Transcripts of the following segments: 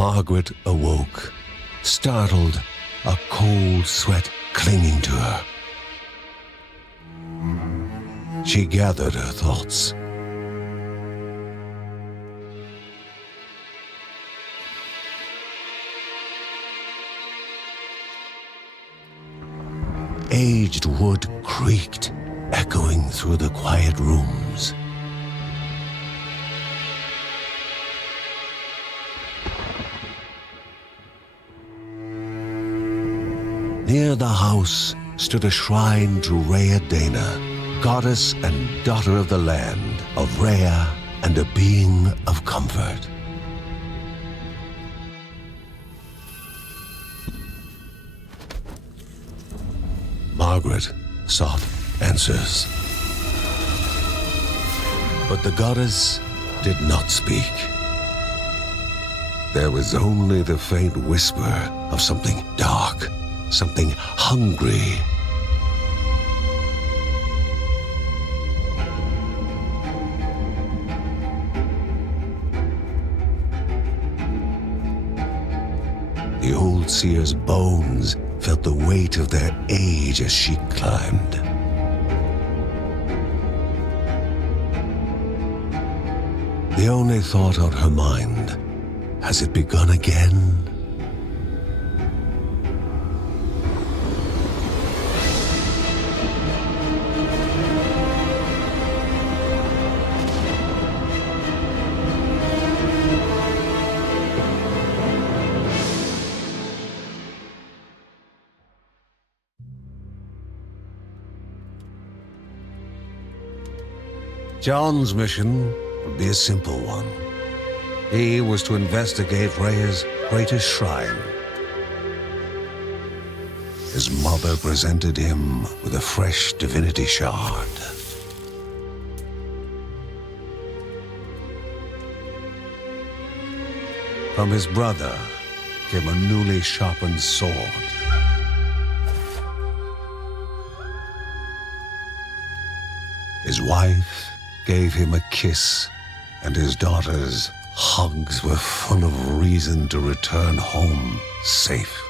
Margaret awoke, startled, a cold sweat clinging to her. She gathered her thoughts. Aged wood creaked, echoing through the quiet rooms. Near the house stood a shrine to Rhea Dana, goddess and daughter of the land, of Rhea and a being of comfort. Margaret sought answers. But the goddess did not speak. There was only the faint whisper of something dark, something hungry. The old seer's bones felt the weight of their age as she climbed. The only thought on her mind, has it begun again? John's mission would be a simple one. He was to investigate Rhea's greatest shrine. His mother presented him with a fresh divinity shard. From his brother came a newly sharpened sword. His wife gave him a kiss, and his daughter's hugs were full of reason to return home safe.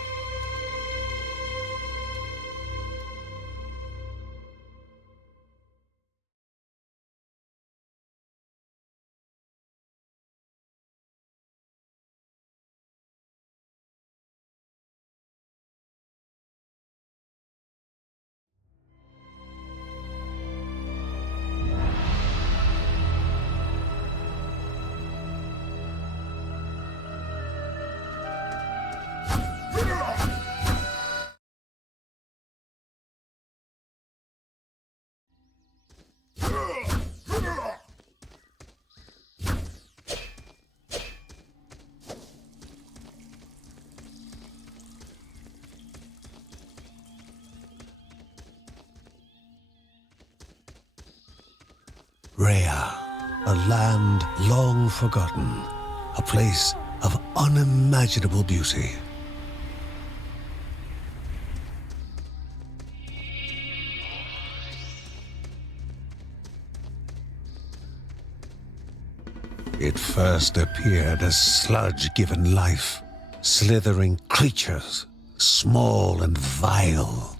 Rhea, a land long forgotten, a place of unimaginable beauty. It first appeared as sludge given life, slithering creatures, small and vile.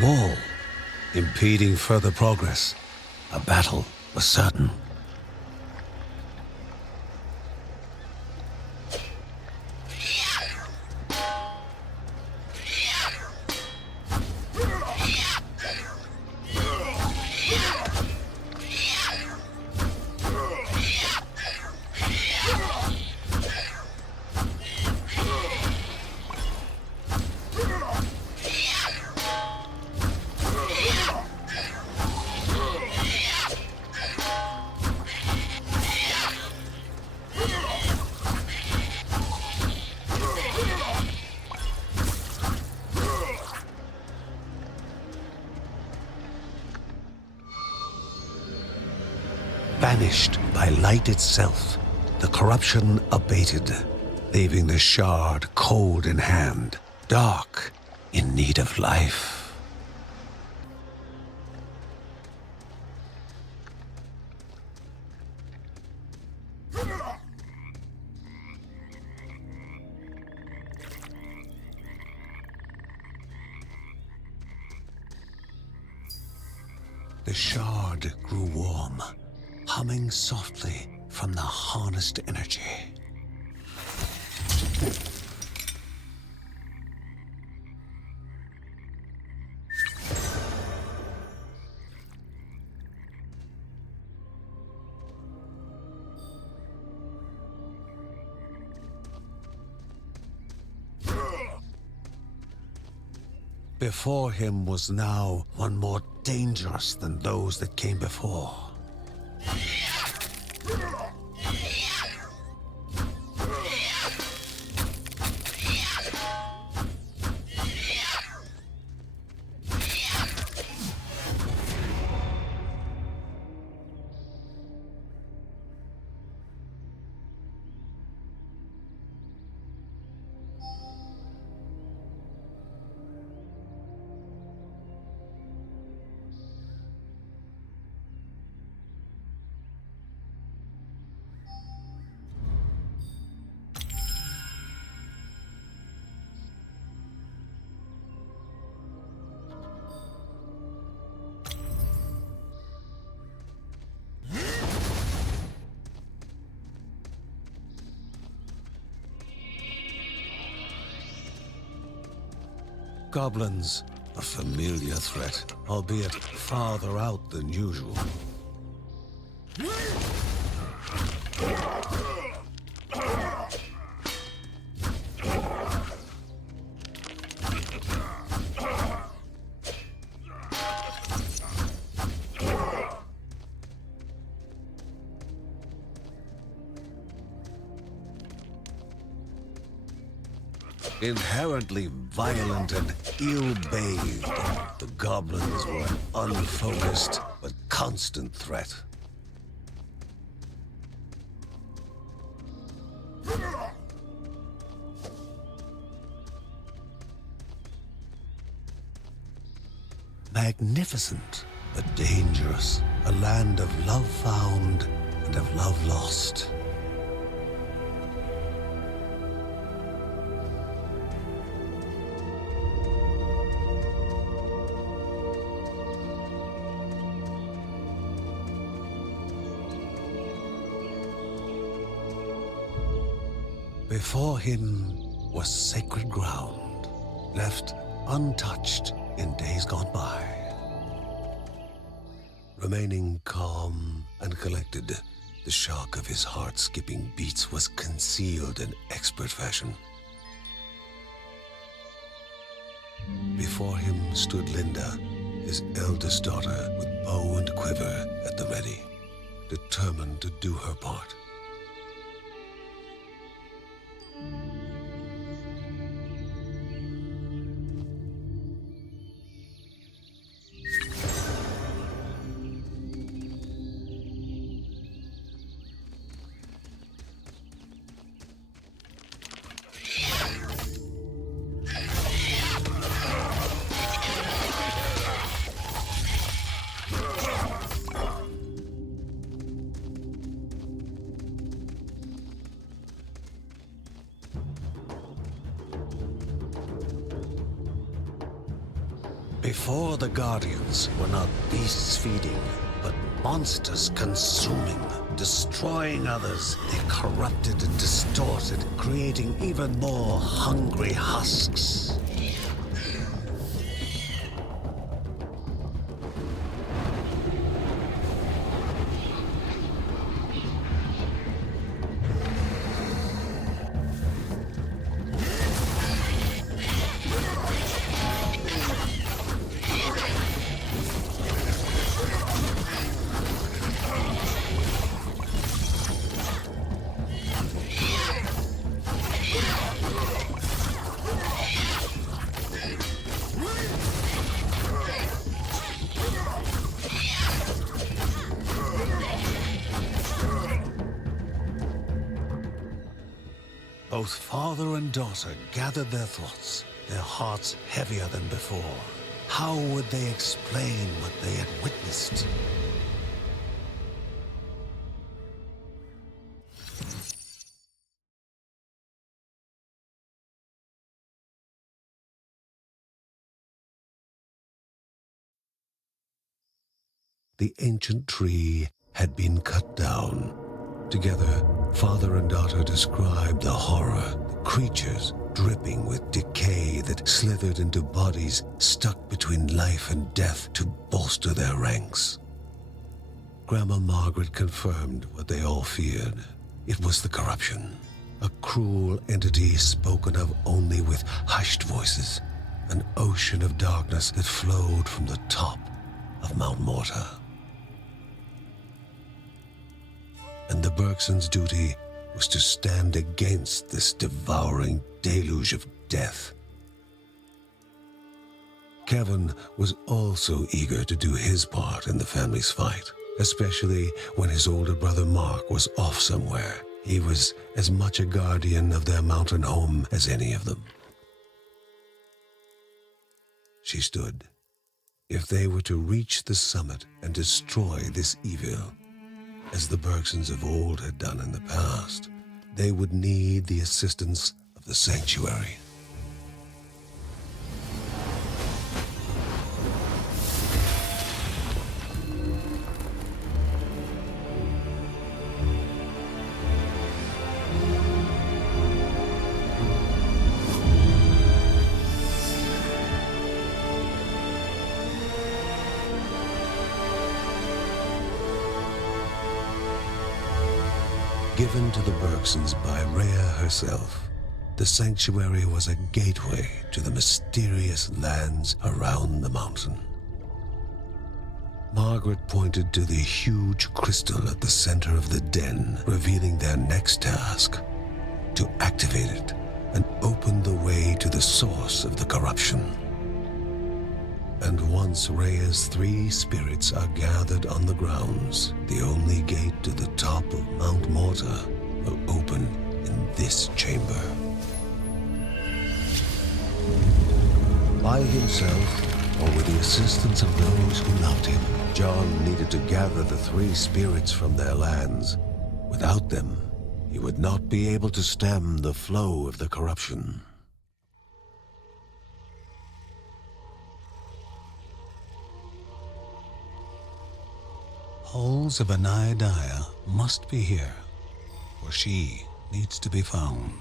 wall, impeding further progress. A battle was certain. Banished by light itself, the corruption abated, leaving the shard cold in hand, dark, in need of life. The shard grew warm, humming softly from the harnessed energy. Before him was now one more dangerous than those that came before. Goblins, a familiar threat, albeit farther out than usual. Inherently violent and ill-bathed, the goblins were an unfocused but constant threat. Magnificent but dangerous, a land of love found and of love lost. Before him was sacred ground, left untouched in days gone by. Remaining calm and collected, the shock of his heart-skipping beats was concealed in expert fashion. Before him stood Linda, his eldest daughter, with bow and quiver at the ready, determined to do her part. Before the Guardians were not beasts feeding, but monsters consuming, destroying others. They corrupted and distorted, creating even more hungry husks. Both father and daughter gathered their thoughts, their hearts heavier than before. How would they explain what they had witnessed? The ancient tree had been cut down. Together, father and daughter described the horror, the creatures dripping with decay that slithered into bodies stuck between life and death to bolster their ranks. Grandma Margaret confirmed what they all feared. It was the corruption, a cruel entity spoken of only with hushed voices, an ocean of darkness that flowed from the top of Mount Morta. And the Bergsons' duty was to stand against this devouring deluge of death. Kevin was also eager to do his part in the family's fight, especially when his older brother Mark was off somewhere. He was as much a guardian of their mountain home as any of them. She stood. If they were to reach the summit and destroy this evil, as the Bergsons of old had done in the past, they would need the assistance of the sanctuary. Given to the Bergsons by Rhea herself, the sanctuary was a gateway to the mysterious lands around the mountain. Margaret pointed to the huge crystal at the center of the den, revealing their next task: to activate it and open the way to the source of the corruption. And once Rhea's 3 spirits are gathered on the grounds, the only gate to the top of Mount Morta will open in this chamber. By himself, or with the assistance of those who loved him, John needed to gather the 3 spirits from their lands. Without them, he would not be able to stem the flow of the corruption. Halls of Anaidia must be here, for she needs to be found.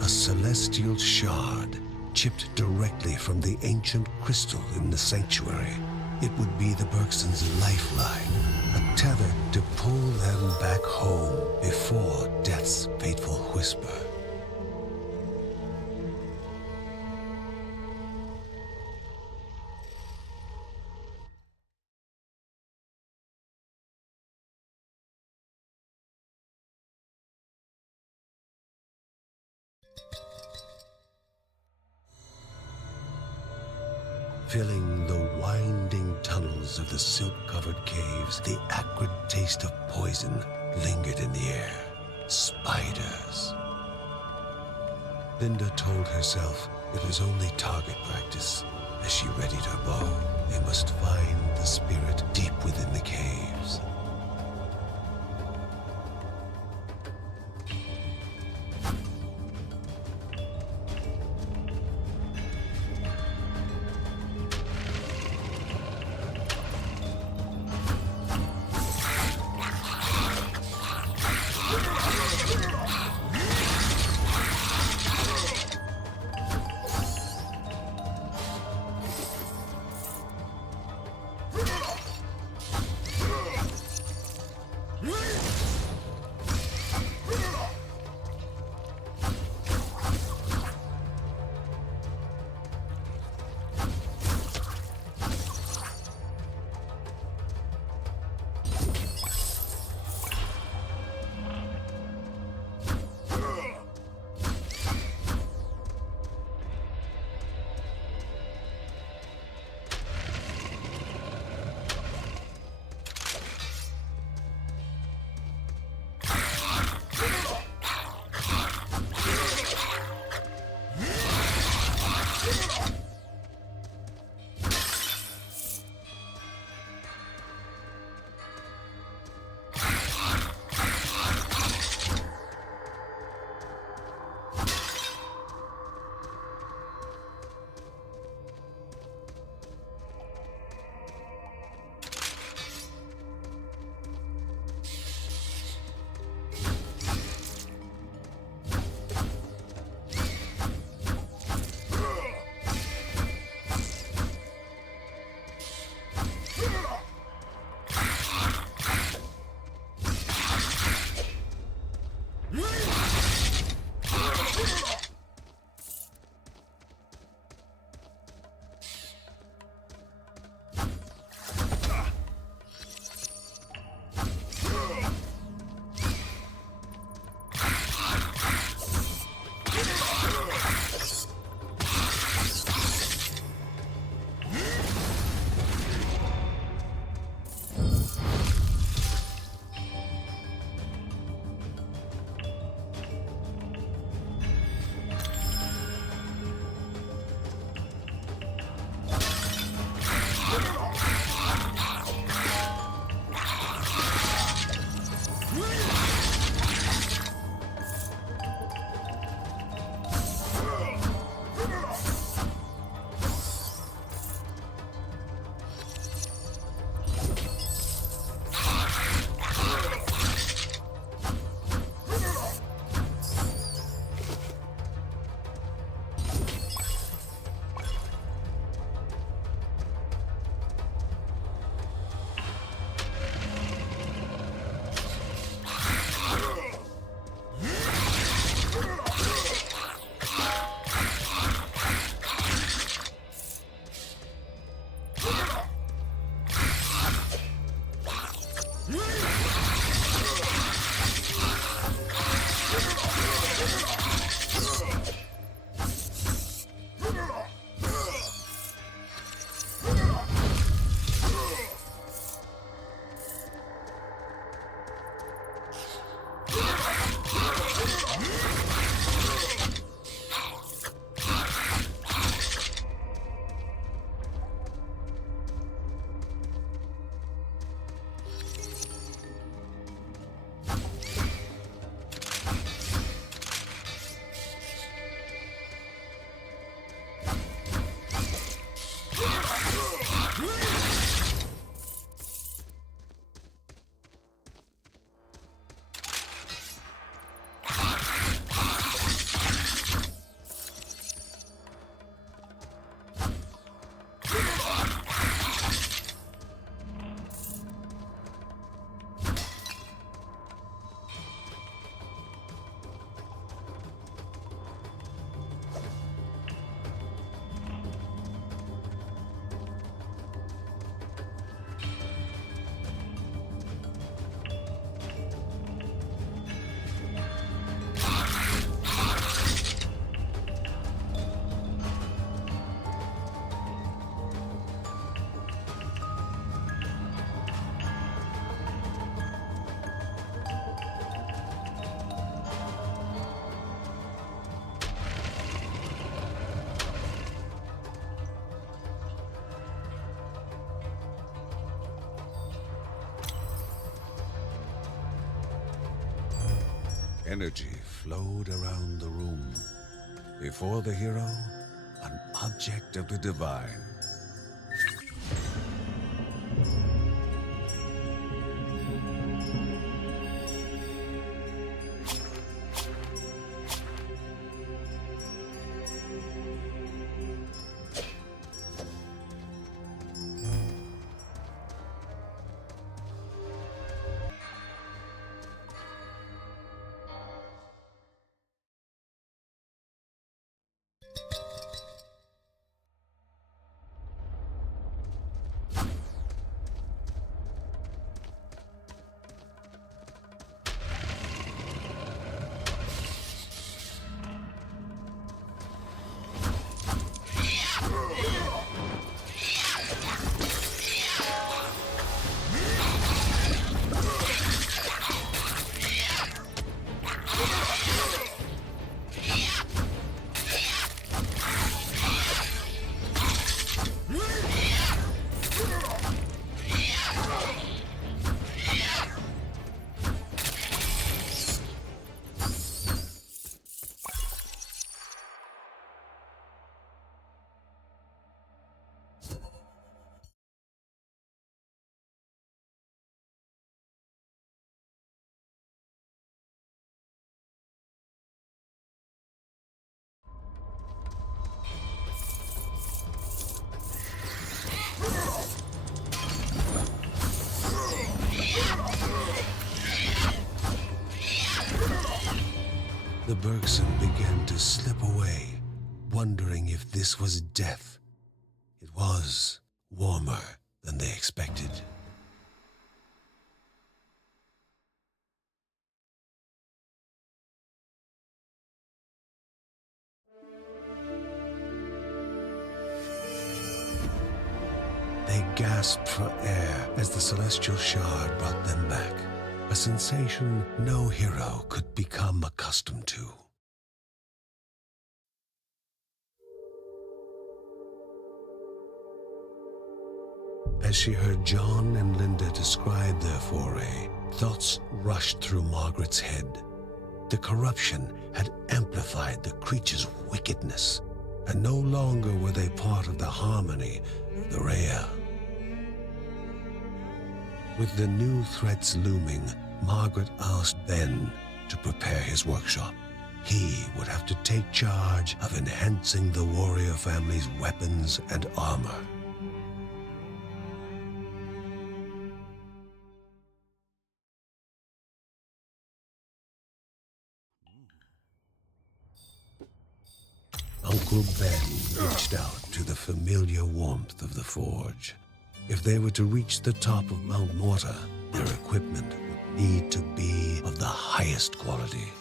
A celestial shard chipped directly from the ancient crystal in the sanctuary. It would be the Bergsons' lifeline, a tether to pull them back home before death's fateful whisper. Filling the winding tunnels of the silk-covered caves, the acrid taste of poison lingered in the air. Spiders. Linda told herself it was only target practice. As she readied her bow, they must find the spirit deep within the caves. energy flowed around the room. Before the hero, an object of the divine. The Bergson began to slip away, wondering if this was death. It was warmer than they expected. They gasped for air as the celestial shard brought them back, a sensation no hero could become accustomed to. As she heard John and Linda describe their foray, thoughts rushed through Margaret's head. The corruption had amplified the creature's wickedness, and no longer were they part of the harmony of the Rhea. With the new threats looming, Margaret asked Ben to prepare his workshop. He would have to take charge of enhancing the warrior family's weapons and armor. Uncle Ben reached out to the familiar warmth of the forge. If they were to reach the top of Mount Morta, their equipment would need to be of the highest quality.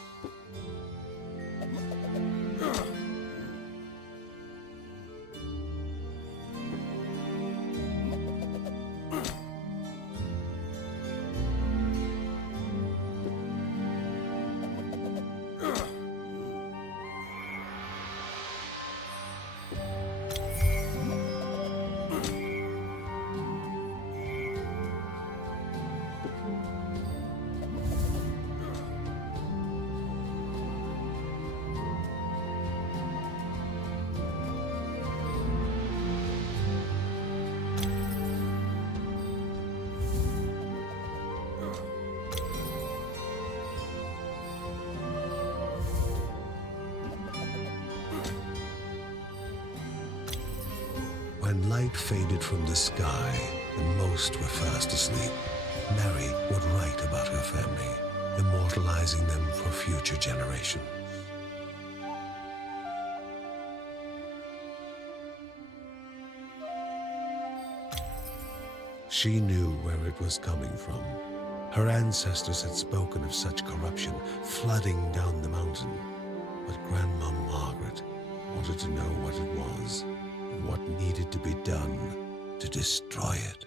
When light faded from the sky and most were fast asleep, Mary would write about her family, immortalizing them for future generations. She knew where it was coming from. Her ancestors had spoken of such corruption flooding down the mountain, but Grandma Margaret wanted to know what it was and what needed to be done to destroy it.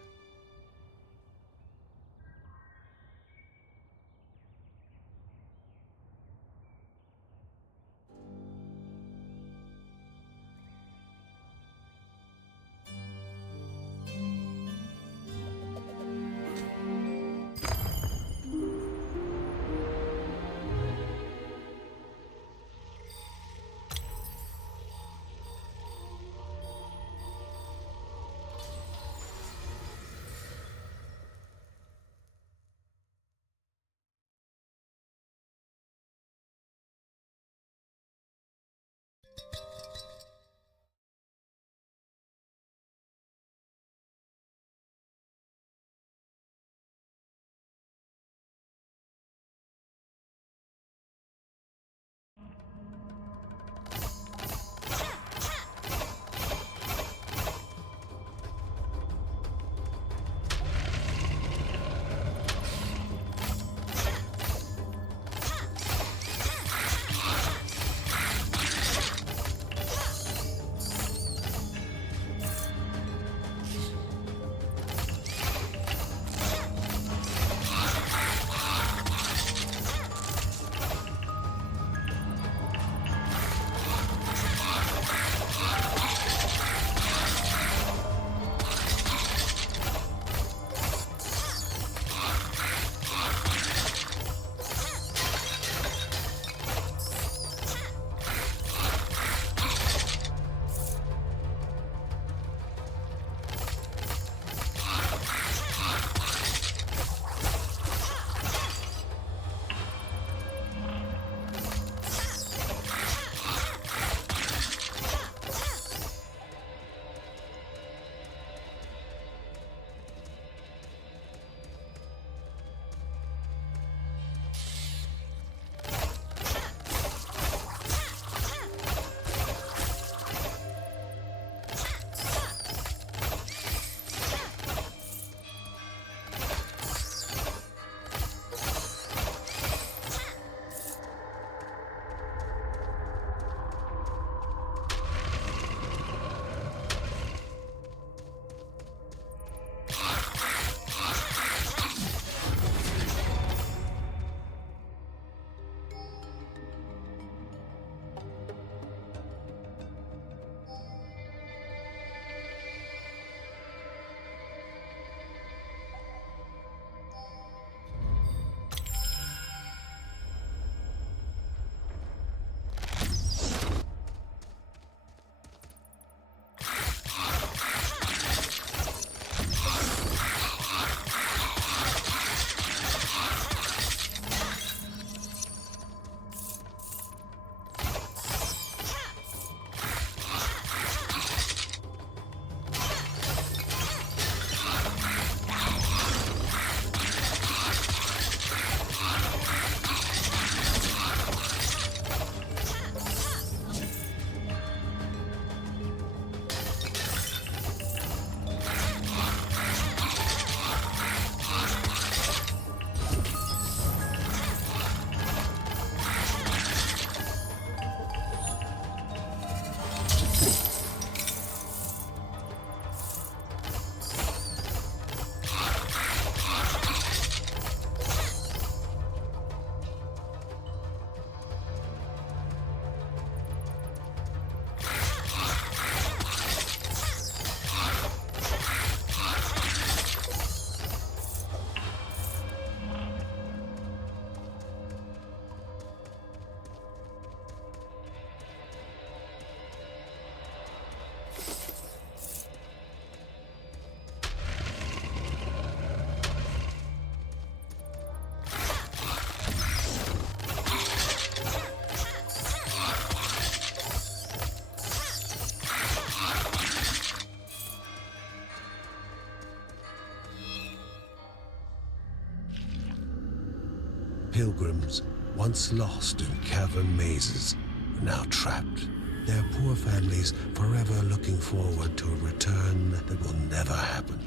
pilgrims, once lost in cavern mazes, are now trapped. Their poor families forever looking forward to a return that will never happen.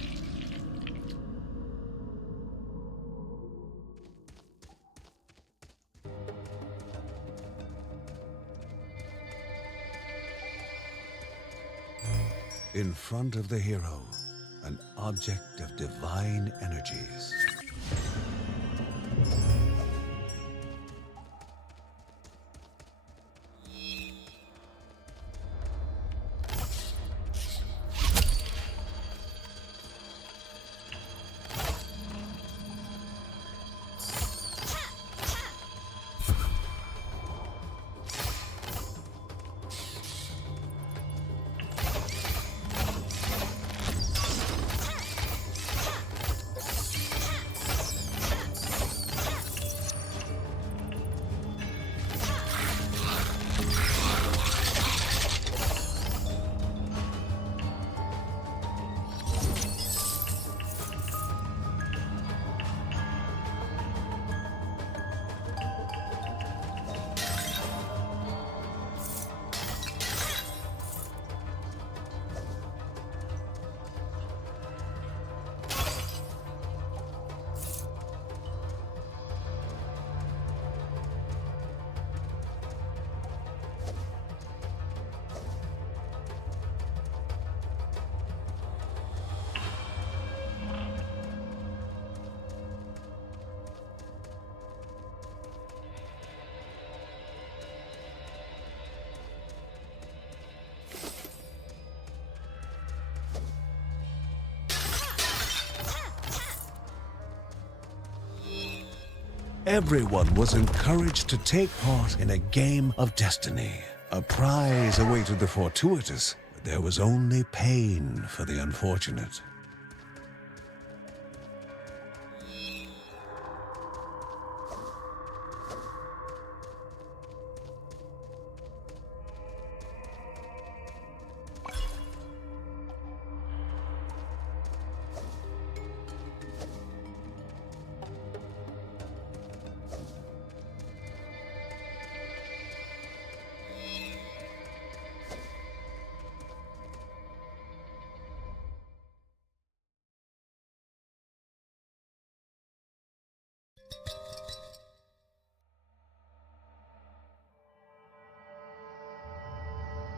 In front of the hero, an object of divine energies. Everyone was encouraged to take part in a game of destiny. A prize awaited the fortuitous, but there was only pain for the unfortunate.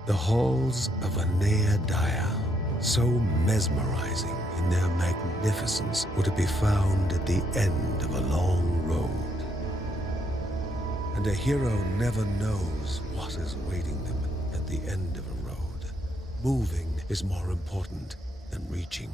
The halls of Anea Dia, so mesmerizing in their magnificence, were to be found at the end of a long road. And a hero never knows what is awaiting them at the end of a road. Moving is more important than reaching.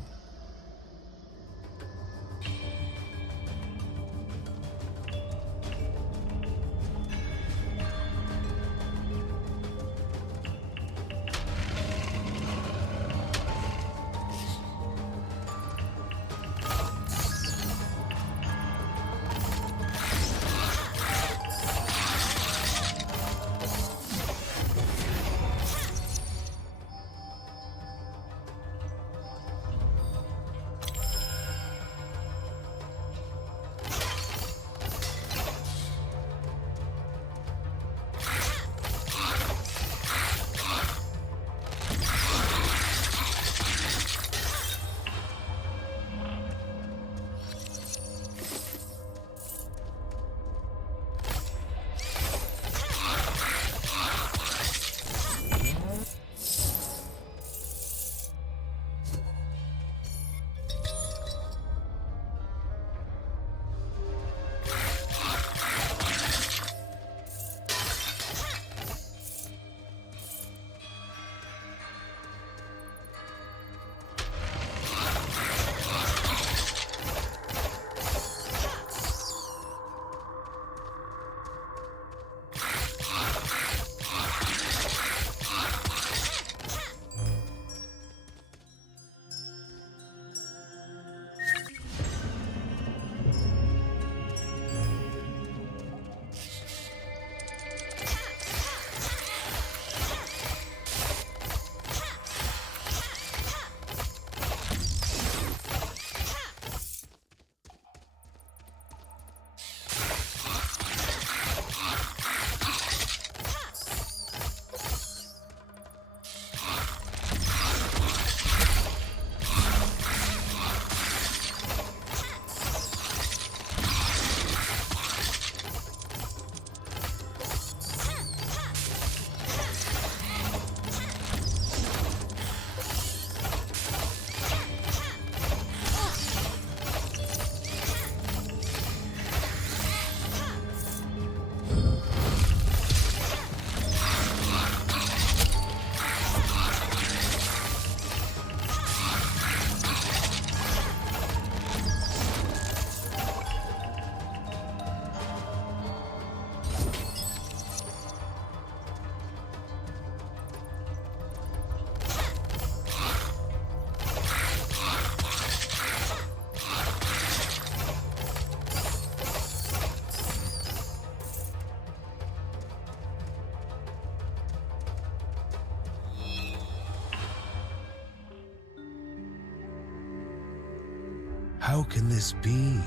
How can this be?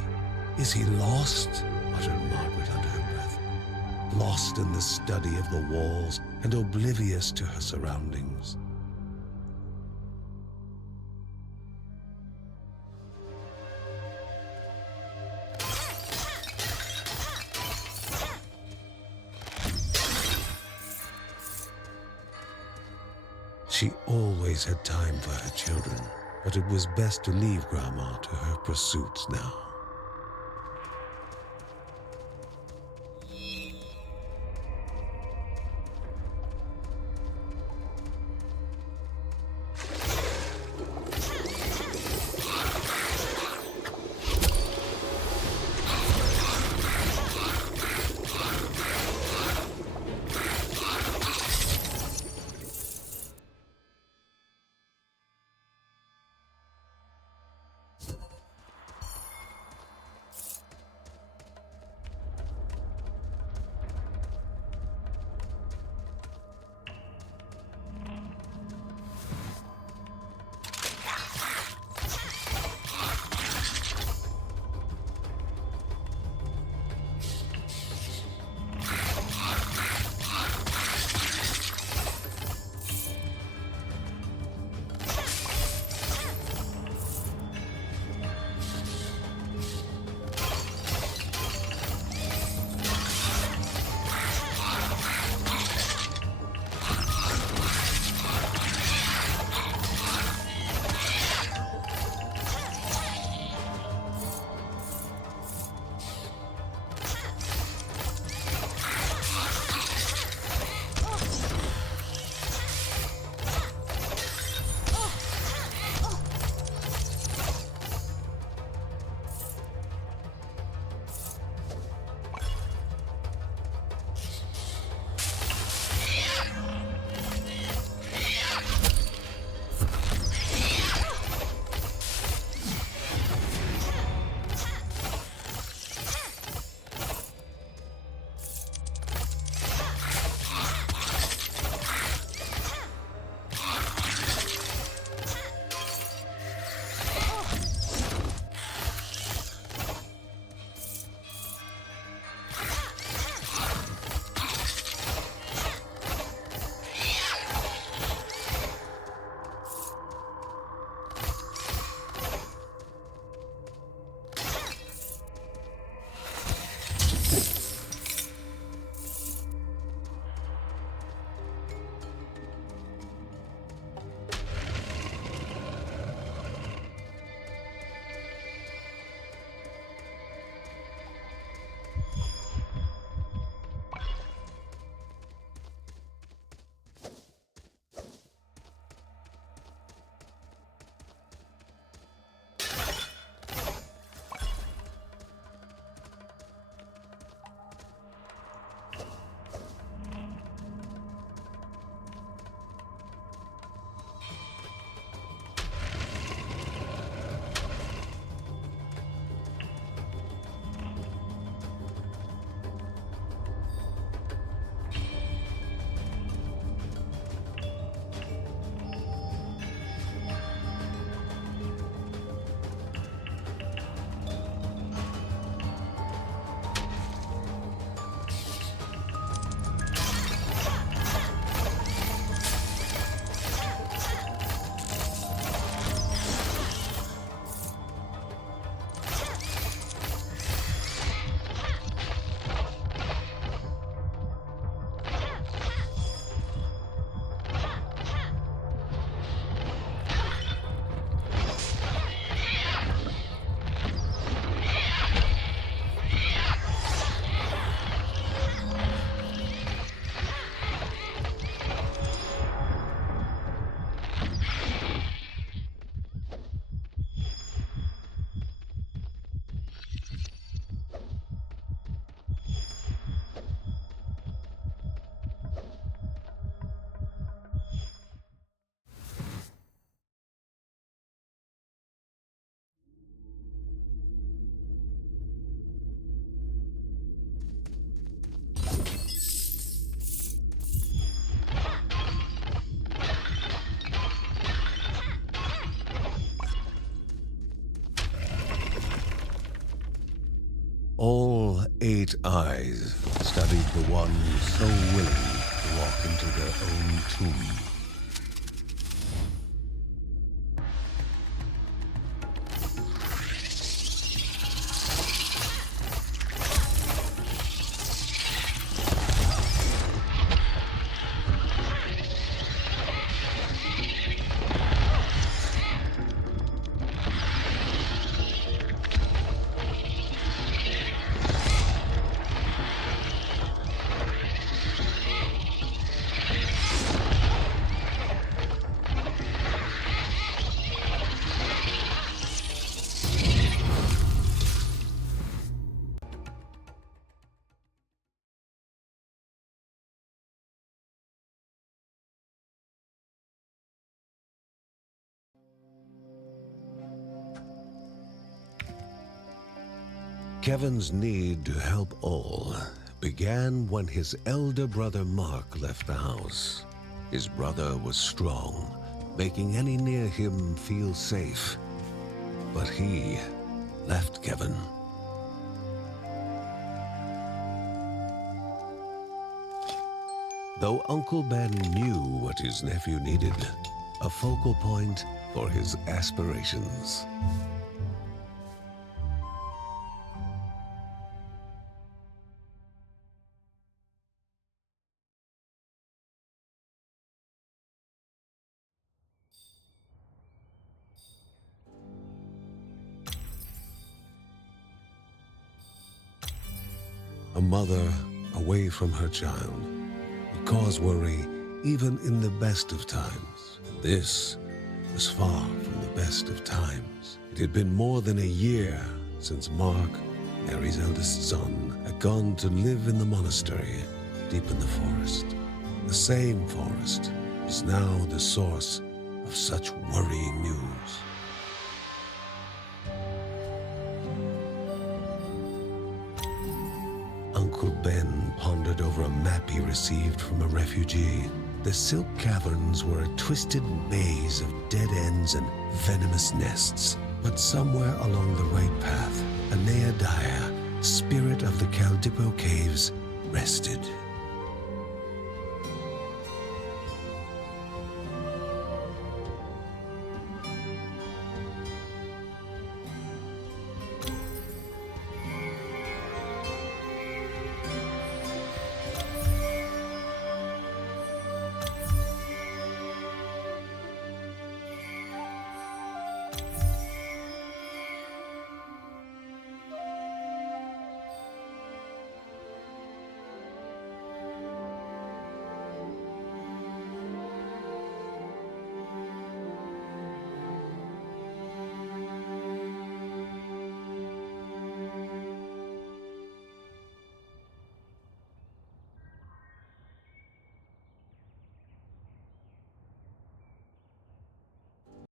Is he lost? Muttered Margaret under her breath. Lost in the study of the walls and oblivious to her surroundings. She always had time for her children, but it was best to leave Grandma to her pursuits now. All 8 eyes studied the one so willing to walk into their own tomb. Kevin's need to help all began when his elder brother Mark left the house. His brother was strong, making any near him feel safe. But he left Kevin. Though Uncle Ben knew what his nephew needed, a focal point for his aspirations. A mother away from her child would cause worry even in the best of times. This was far from the best of times. It had been more than a year since Mark, Mary's eldest son, had gone to live in the monastery deep in the forest. The same forest was now the source of such worrying news. Uncle Ben pondered over a map he received from a refugee. The Silk Caverns were a twisted maze of dead ends and venomous nests. But somewhere along the right path, a Neadia, spirit of the Caldipo Caves, rested.